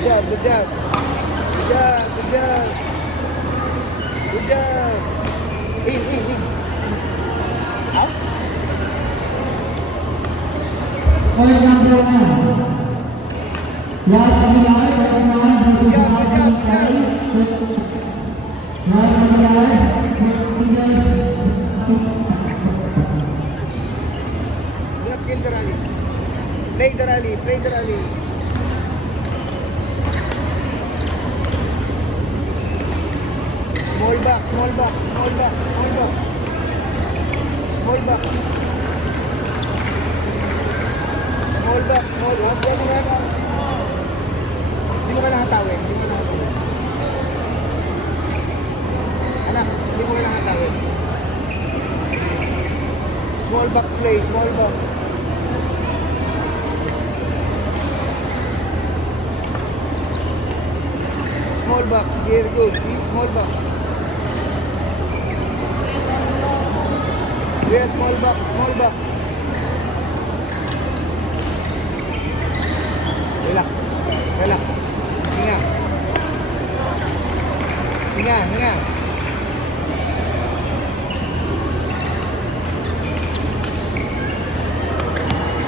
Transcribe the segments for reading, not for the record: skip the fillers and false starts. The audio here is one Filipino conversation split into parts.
Good job, good job. Good job, good job. Good job. In. Out. Point number 1. White Aguilar, point 1 versus White Hintay. White Aguilar, Do not kill the rally. Play the rally, play the rally. Small box, small box, small box, small box. Small box. Small box, small box. Hindi mo kailangan tawin. Hindi mo kailangan tawin. Anak, hindi mo kailangan tawin. Small box play, small box. Small box, very good. See, small box. Yeah, small box, small box. Relax, relax. Hinga. Hinga, hinga.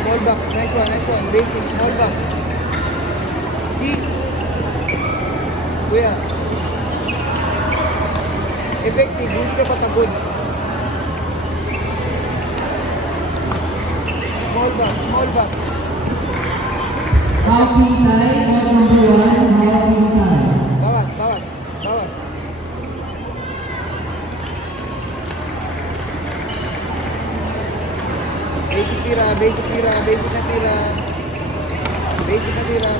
Small box, nice one. Basic, small box. See? Kuya. Effective, hindi ka patagod. Small box. White Hintay, point number 1, White Hintay. Bawas. Basic na tira.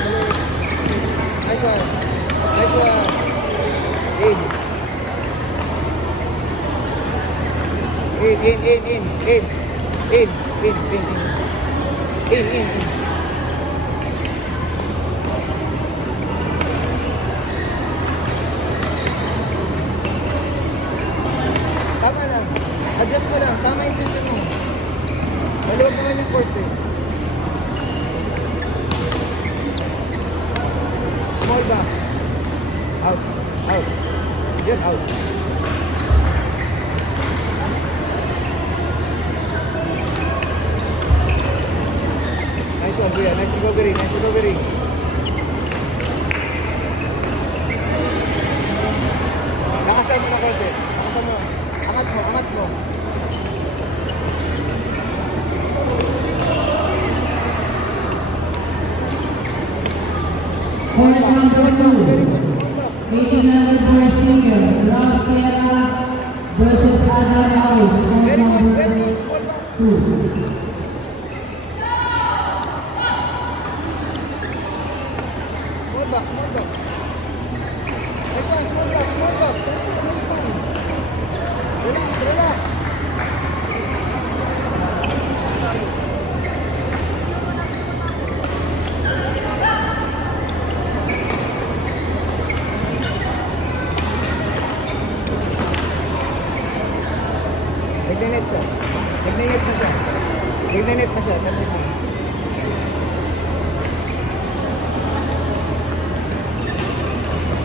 Balik. Nice one. In. Tama lang. Adjust mo lang. Tama yung tension mo. Maluwag naman yung court eh. Small box. Out. Diyan, out. Nice one, Kuya. Nice recovery. Lakasan mo na konti. Angat mo. Point number 2. 1800 boys singles, Rob Tera versus Adam Ramos. Point number 2. Small box. Nice one, small box. Relax. Nagnenet na siya.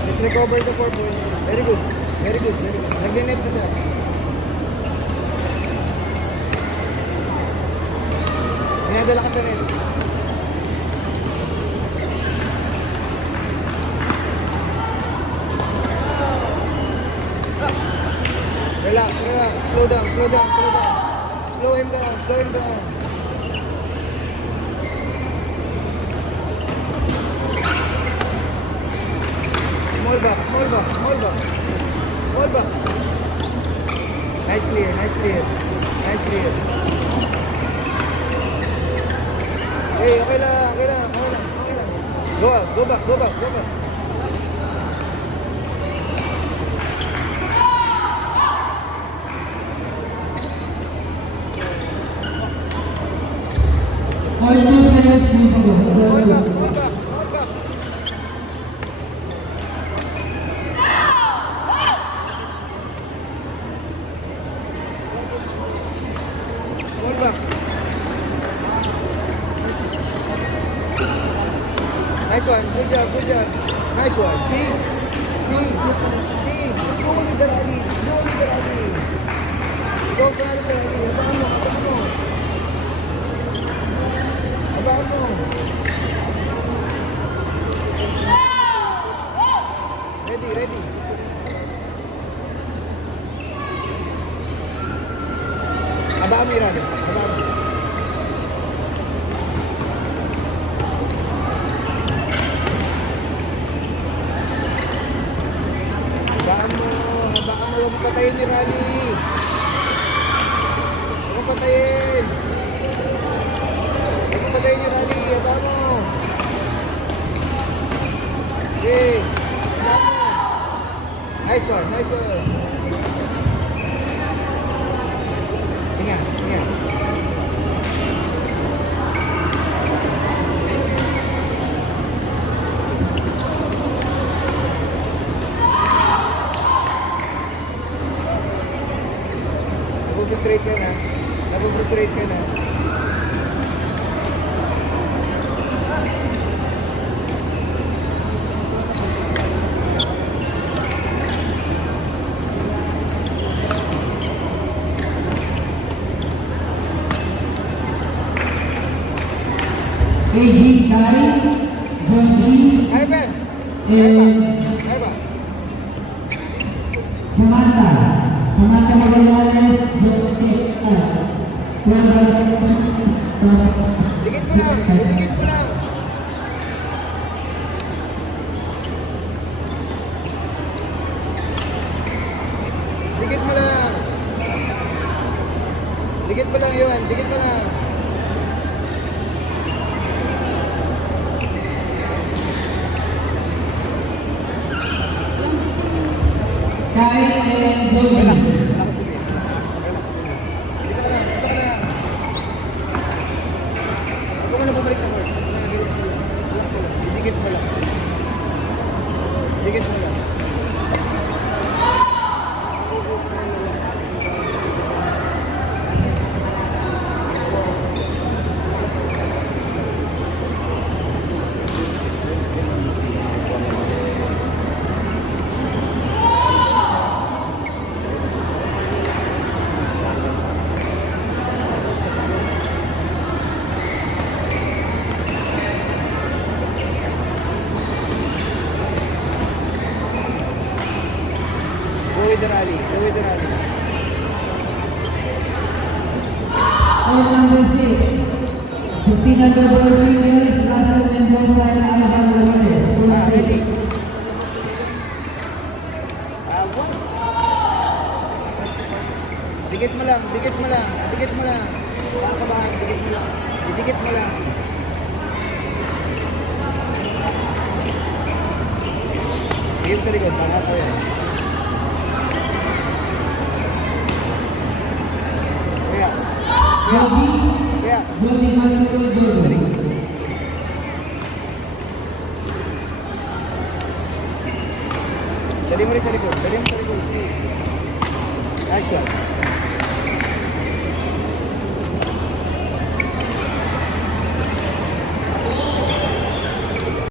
Let's recover the 4 points. Very good. Nagnenet na siya. Dinadala ka sa net. Relax. Slow down. Slow him down. Small box. Nice clear. Hey, okay lang. Go back. Point 2 players, please go. Small box. Nice one. Good job, good job. Nice one. See? See? See? Just go with the rally. Just go with the rally. Go for the rally. Abaan mo, abaan mo. Abaan mo. Ready, ready. Abaan mo yung rally. Abaan mo. Huwag mo patayin ni Rally. Huwag mo patayin. Huwag mo patayin ni Rally. Haba mo. Okay. Haba mo. Nice one. Nice one. Hinga. Hinga. Nabubustrate ka na. Nabubustrate ka na. AG Kai, Jordi, Kaya ba? and Kaya ba? Samantha. Samantha Magallanes, Jordi, Dikit mo lang. Dikit mo lang. Dikit mo lang. Dikit mo lang yun. Dikit mo lang. Kai and Jordi. Relax. Relax sige. Relax. Dito ka lang. Dito ka lang. Huwag mo na bumalik sa court. Relax ka lang. Relax ka lang. Dikit mo lang. Dikit mo lang. Go with the rally. Go with the rally. Court number 6. 16 under boys singles, Russell Mendoza and Ivan Ramirez. Court Ready. 6. What? Dikit mo lang. Dikit mo lang. Dikit mo lang. Kakabahan. Dikit mo lang. Dikit mo lang. Game sa likod. Tanga ko yan. Kaya. Jordi, Kaya. Jordi Master Jordi. Dali mo rin sa likod. Dali mo sa likod. Nice one.